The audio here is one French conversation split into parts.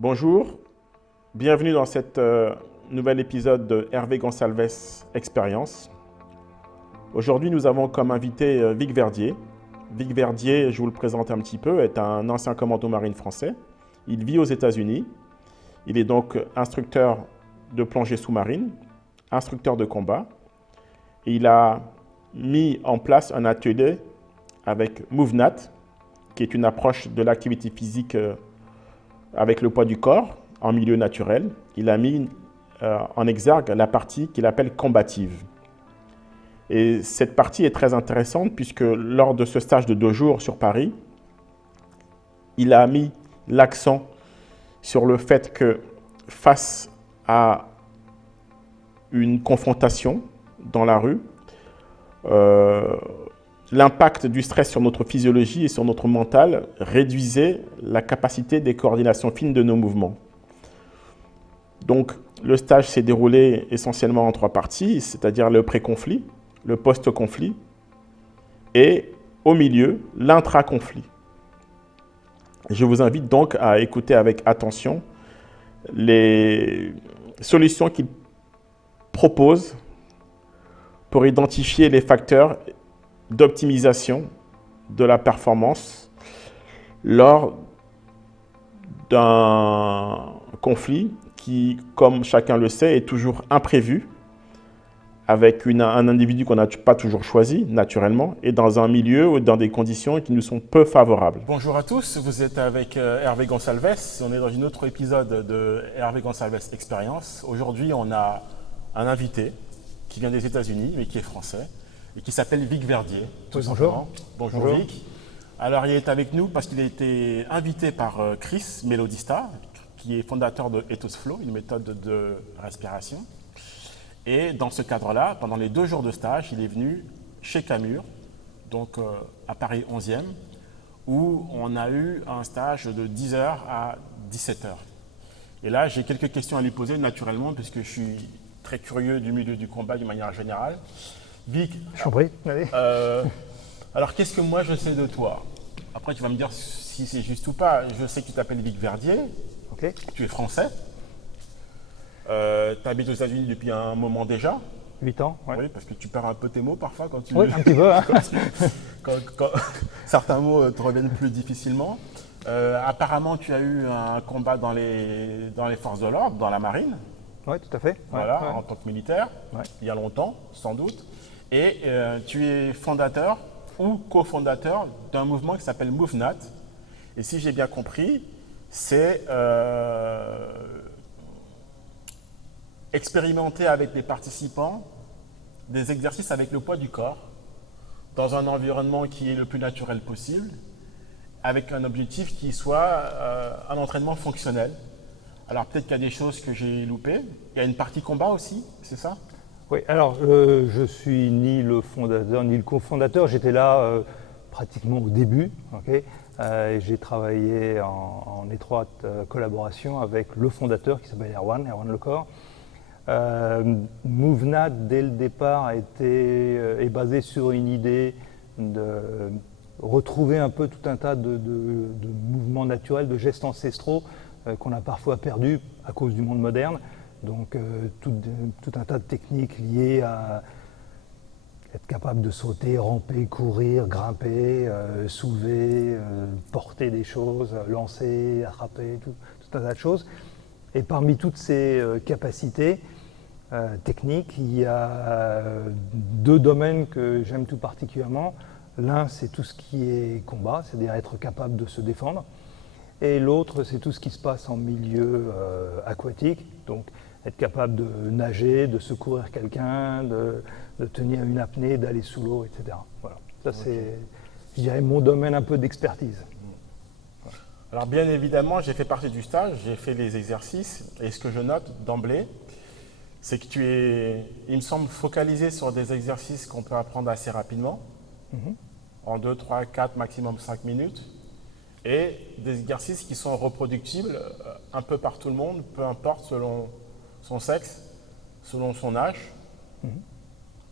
Bonjour, bienvenue dans cet nouvel épisode de Hervé Gonçalves Expérience. Aujourd'hui, nous avons comme invité Vic Verdier. Vic Verdier, je vous le présente un petit peu, est un ancien commando marine français. Il vit aux États-Unis. Il est donc instructeur de plongée sous-marine, instructeur de combat. Et il a mis en place un atelier avec MoveNat, qui est une approche de l'activité physique avec le poids du corps en milieu naturel. Il a mis en exergue la partie qu'il appelle combative. Et cette partie est très intéressante puisque lors de ce stage de 2 jours sur Paris, il a mis l'accent sur le fait que face à une confrontation dans la rue, l'impact du stress sur notre physiologie et sur notre mental réduisait la capacité des coordinations fines de nos mouvements. Donc, le stage s'est déroulé essentiellement en 3 parties, c'est-à-dire le pré-conflit, le post-conflit et, au milieu, l'intra-conflit. Je vous invite donc à écouter avec attention les solutions qu'il propose pour identifier les facteurs d'optimisation de la performance lors d'un conflit qui, comme chacun le sait, est toujours imprévu, avec un individu qu'on n'a pas toujours choisi, naturellement, et dans un milieu ou dans des conditions qui nous sont peu favorables. Bonjour à tous, vous êtes avec Hervé Gonçalves. On est dans un autre épisode de Hervé Gonçalves Expérience. Aujourd'hui, on a un invité qui vient des États-Unis, mais qui est français, et qui s'appelle Vic Verdier, tout simplement. Bonjour Vic. Alors, il est avec nous parce qu'il a été invité par Chris Melodista, qui est fondateur de Ethos Flow, une méthode de respiration. Et dans ce cadre-là, pendant les 2 jours de stage, il est venu chez Camur, donc à Paris 11e, où on a eu un stage de 10h à 17h. Et là, j'ai quelques questions à lui poser naturellement, puisque je suis très curieux du milieu du combat d'une manière générale. Vic, alors qu'est-ce que moi je sais de toi? Après, tu vas me dire si c'est juste ou pas. Je sais que tu t'appelles Vic Verdier, okay. Tu es français. Tu habites aux États-Unis depuis un moment déjà. 8 ans, ouais. Oui, parce que tu perds un peu tes mots parfois quand tu... Oui, un petit peu. Hein. quand certains mots te reviennent plus difficilement. Apparemment, tu as eu un combat dans les forces de l'ordre, dans la marine. Oui, tout à fait. Voilà, en tant que militaire, il y a longtemps, sans doute. Et tu es fondateur ou cofondateur d'un mouvement qui s'appelle MoveNat. Et si j'ai bien compris, c'est expérimenter avec les participants des exercices avec le poids du corps dans un environnement qui est le plus naturel possible, avec un objectif qui soit un entraînement fonctionnel. Alors peut-être qu'il y a des choses que j'ai loupées. Il y a une partie combat aussi, c'est ça? Oui, alors je suis ni le fondateur ni le cofondateur. J'étais là pratiquement au début. Okay. J'ai travaillé en étroite collaboration avec le fondateur qui s'appelle Erwan Lecor. MoveNat, dès le départ, est basé sur une idée de retrouver un peu tout un tas de mouvements naturels, de gestes ancestraux qu'on a parfois perdus à cause du monde moderne. Donc tout un tas de techniques liées à être capable de sauter, ramper, courir, grimper, soulever, porter des choses, lancer, attraper, tout un tas de choses. Et parmi toutes ces capacités techniques, il y a 2 domaines que j'aime tout particulièrement. L'un, c'est tout ce qui est combat, c'est-à-dire être capable de se défendre. Et l'autre, c'est tout ce qui se passe en milieu aquatique, donc être capable de nager, de secourir quelqu'un, de tenir une apnée, d'aller sous l'eau, etc. Voilà. Ça, c'est, je dirais, mon domaine un peu d'expertise. Alors bien évidemment, j'ai fait partie du stage, j'ai fait les exercices, et ce que je note d'emblée, c'est que tu es, il me semble, focalisé sur des exercices qu'on peut apprendre assez rapidement, en 2, 3, 4, maximum 5 minutes, et des exercices qui sont reproductibles un peu par tout le monde, peu importe selon son sexe, selon son âge,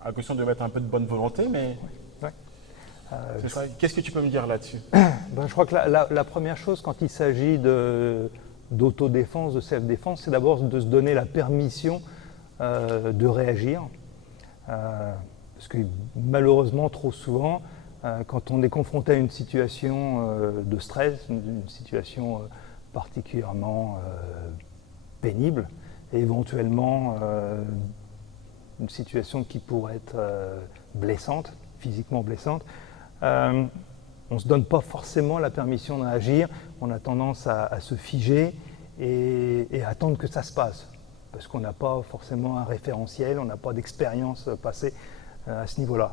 à question de mettre un peu de bonne volonté, mais qu'est-ce que tu peux me dire là-dessus? Je crois que la première chose, quand il s'agit de d'autodéfense, de self-défense, c'est d'abord de se donner la permission de réagir. Parce que malheureusement, trop souvent, quand on est confronté à une situation de stress, une situation particulièrement pénible, et éventuellement une situation qui pourrait être blessante, physiquement blessante, on ne se donne pas forcément la permission d'agir, on a tendance à se figer et à attendre que ça se passe, parce qu'on n'a pas forcément un référentiel, on n'a pas d'expérience passée à ce niveau-là.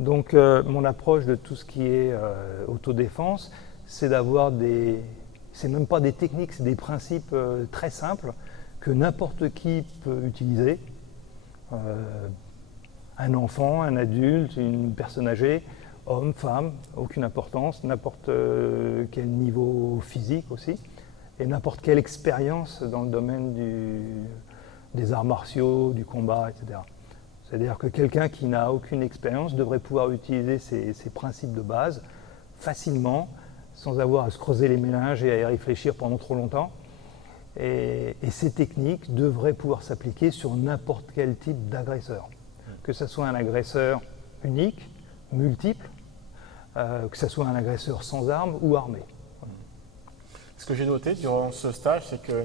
Donc mon approche de tout ce qui est autodéfense, c'est d'avoir c'est même pas des techniques, c'est des principes très simples que n'importe qui peut utiliser. Un enfant, un adulte, une personne âgée, homme, femme, aucune importance, n'importe quel niveau physique aussi, et n'importe quelle expérience dans le domaine des arts martiaux, du combat, etc. C'est-à-dire que quelqu'un qui n'a aucune expérience devrait pouvoir utiliser ces principes de base facilement, sans avoir à se creuser les méninges et à y réfléchir pendant trop longtemps. Et ces techniques devraient pouvoir s'appliquer sur n'importe quel type d'agresseur. Que ce soit un agresseur unique, multiple, que ce soit un agresseur sans armes ou armé. Ce que j'ai noté durant ce stage, c'est que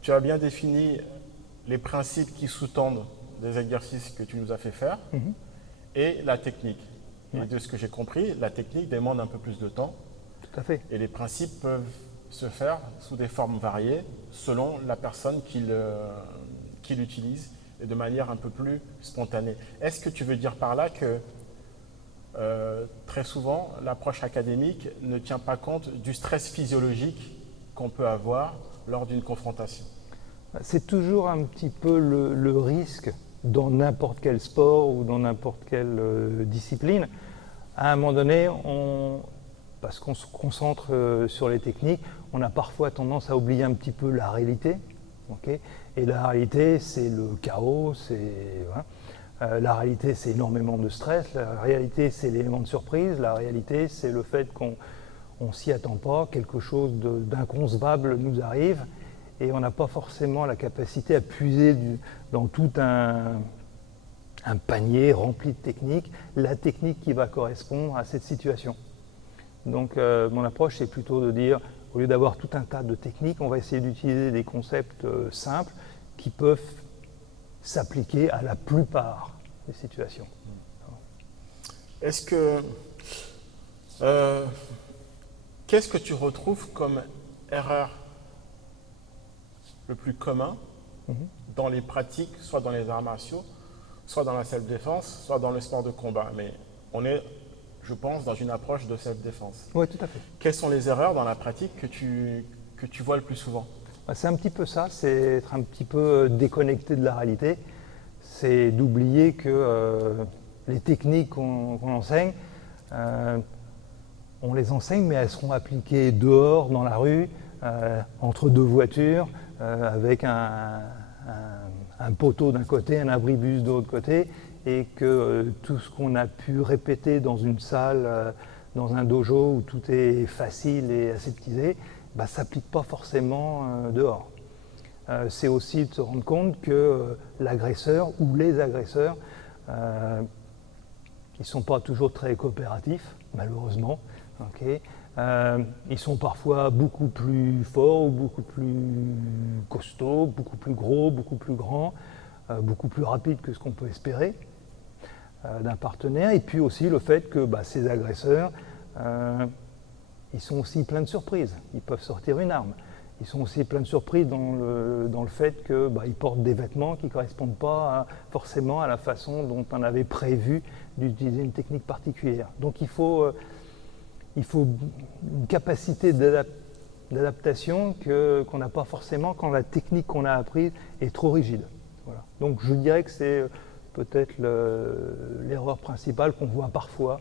tu as bien défini les principes qui sous-tendent des exercices que tu nous as fait faire et la technique. Et de ce que j'ai compris, la technique demande un peu plus de temps. Tout à fait. Et les principes peuvent se faire sous des formes variées selon la personne qui l'utilise et de manière un peu plus spontanée. Est-ce que tu veux dire par là que très souvent, l'approche académique ne tient pas compte du stress physiologique qu'on peut avoir lors d'une confrontation? C'est toujours un petit peu le risque dans n'importe quel sport ou dans n'importe quelle discipline. À un moment donné, parce qu'on se concentre sur les techniques, on a parfois tendance à oublier un petit peu la réalité. Okay, et la réalité, c'est le chaos, la réalité, c'est énormément de stress, la réalité, c'est l'élément de surprise, la réalité, c'est le fait qu'on ne s'y attend pas, quelque chose d'inconcevable nous arrive, et on n'a pas forcément la capacité à puiser dans tout un panier rempli de techniques, la technique qui va correspondre à cette situation. Donc mon approche, c'est plutôt de dire, au lieu d'avoir tout un tas de techniques, on va essayer d'utiliser des concepts simples qui peuvent s'appliquer à la plupart des situations. Est-ce que qu'est-ce que tu retrouves comme erreur le plus commun dans les pratiques, soit dans les arts martiaux, soit dans la self-défense, soit dans le sport de combat? Mais on est, je pense, dans une approche de self-défense. Oui, tout à fait. Quelles sont les erreurs dans la pratique que tu vois le plus souvent? C'est un petit peu ça, c'est être un petit peu déconnecté de la réalité. C'est d'oublier que les techniques qu'on enseigne, on les enseigne, mais elles seront appliquées dehors, dans la rue, entre deux voitures, avec un poteau d'un côté, un abribus de l'autre côté, et que tout ce qu'on a pu répéter dans une salle, dans un dojo où tout est facile et aseptisé, ne s'applique pas forcément dehors. C'est aussi de se rendre compte que l'agresseur ou les agresseurs, ils ne sont pas toujours très coopératifs, malheureusement. Okay. Ils sont parfois beaucoup plus forts, beaucoup plus costauds, beaucoup plus gros, beaucoup plus grands, beaucoup plus rapides que ce qu'on peut espérer d'un partenaire. Et puis aussi le fait que ces agresseurs, ils sont aussi pleins de surprises. Ils peuvent sortir une arme. Ils sont aussi pleins de surprises dans le fait qu'ils portent des vêtements qui ne correspondent pas forcément à la façon dont on avait prévu d'utiliser une technique particulière. Donc il faut une capacité d'adaptation qu'on n'a pas forcément quand la technique qu'on a apprise est trop rigide. Voilà. Donc je dirais que c'est peut-être l'erreur principale qu'on voit parfois,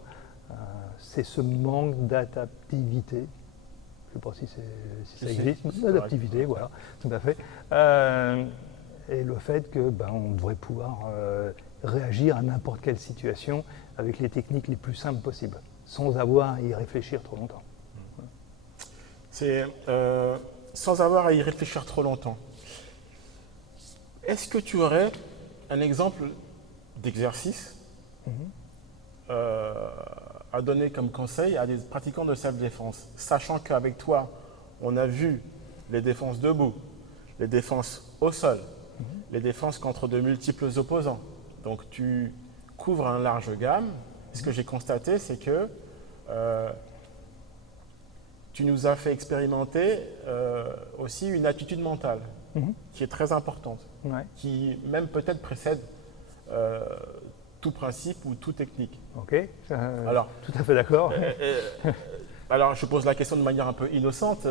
c'est ce manque d'adaptivité. Je ne sais pas si ça existe, d'adaptivité, voilà, tout à fait. Et le fait qu'on devrait pouvoir réagir à n'importe quelle situation avec les techniques les plus simples possibles, sans avoir à y réfléchir trop longtemps. C'est sans avoir à y réfléchir trop longtemps, est-ce que tu aurais un exemple d'exercice à donner comme conseil à des pratiquants de self-défense, sachant qu'avec toi, on a vu les défenses debout, les défenses au sol, les défenses contre de multiples opposants. Donc tu couvres un large gamme. Ce que j'ai constaté, c'est que tu nous as fait expérimenter aussi une attitude mentale qui est très importante, qui même peut-être précède tout principe ou toute technique. Ok, alors, tout à fait d'accord. Alors, je pose la question de manière un peu innocente.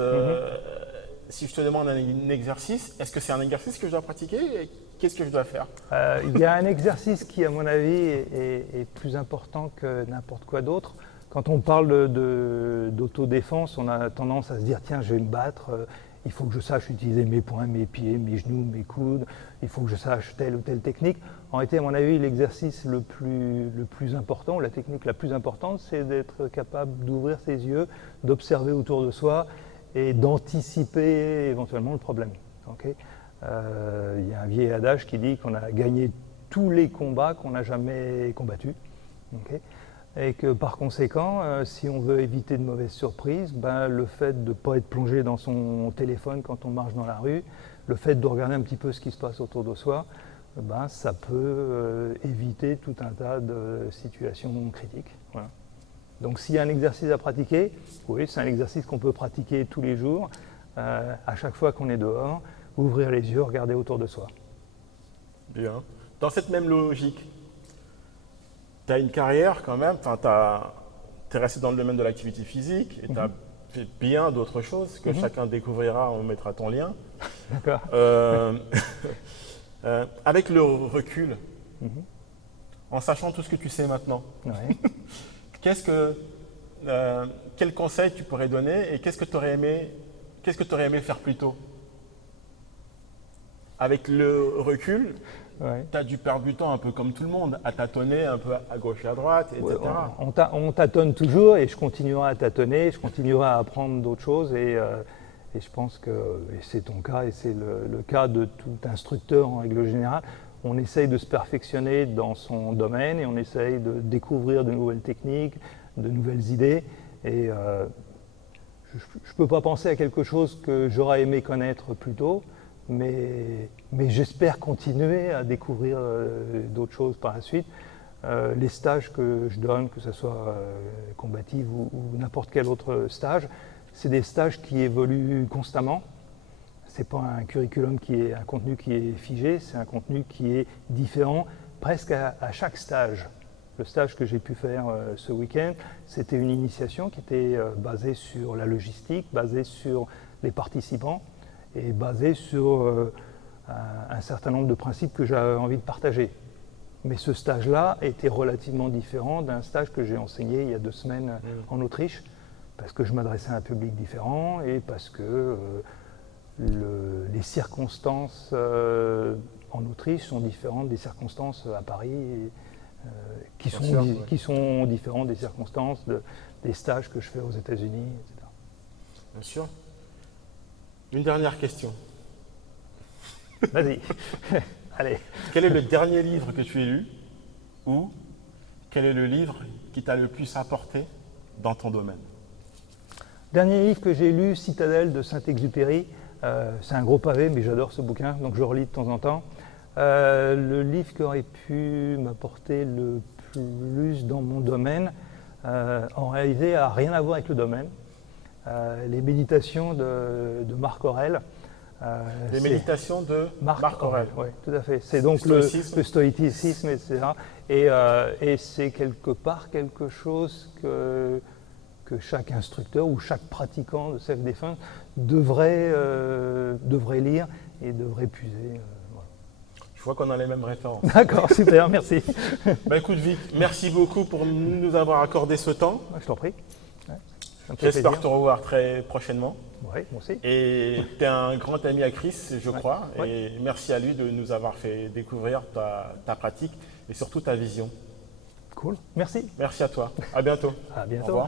Si je te demande un exercice, est-ce que c'est un exercice que je dois pratiquer? Qu'est-ce que je dois faire? Il y a un exercice qui, à mon avis, est plus important que n'importe quoi d'autre. Quand on parle d'autodéfense, on a tendance à se dire « tiens, je vais me battre, il faut que je sache utiliser mes poings, mes pieds, mes genoux, mes coudes, il faut que je sache telle ou telle technique ». En réalité, à mon avis, l'exercice le plus important, la technique la plus importante, c'est d'être capable d'ouvrir ses yeux, d'observer autour de soi et d'anticiper éventuellement le problème. Okay, y a un vieil adage qui dit qu'on a gagné tous les combats qu'on n'a jamais combattus. Okay, et que par conséquent, si on veut éviter de mauvaises surprises, le fait de ne pas être plongé dans son téléphone quand on marche dans la rue, le fait de regarder un petit peu ce qui se passe autour de soi, ça peut éviter tout un tas de situations critiques. Voilà. Donc s'il y a un exercice à pratiquer, oui, c'est un exercice qu'on peut pratiquer tous les jours, à chaque fois qu'on est dehors, ouvrir les yeux, regarder autour de soi. Bien. Dans cette même logique, tu as une carrière quand même, tu es resté dans le domaine de l'activité physique et tu as fait bien d'autres choses que chacun découvrira, on mettra ton lien. D'accord. Avec le recul, en sachant tout ce que tu sais maintenant, quel conseil tu pourrais donner et qu'est-ce que tu aurais aimé faire plus tôt? Avec le recul, tu as dû perdre du temps un peu comme tout le monde, à tâtonner un peu à gauche et à droite, etc. On tâtonne toujours et je continuerai à tâtonner, je continuerai à apprendre d'autres choses et je pense que c'est ton cas et c'est le cas de tout instructeur en règle générale. On essaye de se perfectionner dans son domaine et on essaye de découvrir de nouvelles techniques, de nouvelles idées et je ne peux pas penser à quelque chose que j'aurais aimé connaître plus tôt. Mais j'espère continuer à découvrir d'autres choses par la suite. Les stages que je donne, que ce soit combatif ou n'importe quel autre stage, c'est des stages qui évoluent constamment. Ce n'est pas un curriculum un contenu qui est figé, c'est un contenu qui est différent presque à chaque stage. Le stage que j'ai pu faire ce week-end, c'était une initiation qui était basée sur la logistique, basée sur les participants, et basé sur un certain nombre de principes que j'avais envie de partager. Mais ce stage-là était relativement différent d'un stage que j'ai enseigné il y a 2 semaines en Autriche, parce que je m'adressais à un public différent et parce que les circonstances en Autriche sont différentes des circonstances à Paris, qui sont différentes des circonstances des stages que je fais aux États-Unis, etc. Bien sûr. Une dernière question. Vas-y, allez. Quel est le dernier livre que tu as lu ou quel est le livre qui t'a le plus apporté dans ton domaine? Dernier livre que j'ai lu, Citadelle de Saint-Exupéry. C'est un gros pavé, mais j'adore ce bouquin, donc je relis de temps en temps. Le livre qui aurait pu m'apporter le plus dans mon domaine, en réalité, n'a rien à voir avec le domaine. Les méditations de Marc Aurèle. Les méditations de Marc Aurèle. Oui, tout à fait. C'est donc le stoïcisme, etc. Et c'est quelque part quelque chose que chaque instructeur ou chaque pratiquant de self-défense devrait lire et devrait puiser. Voilà. Je vois qu'on a les mêmes références. D'accord, super, merci. Écoute Vic, merci beaucoup pour nous avoir accordé ce temps. Je t'en prie. J'espère te revoir très prochainement. Oui, moi aussi. Et tu es un grand ami à Chris, je crois. Et merci à lui de nous avoir fait découvrir ta pratique et surtout ta vision. Cool, merci. Merci à toi. À bientôt. À bientôt. Au revoir.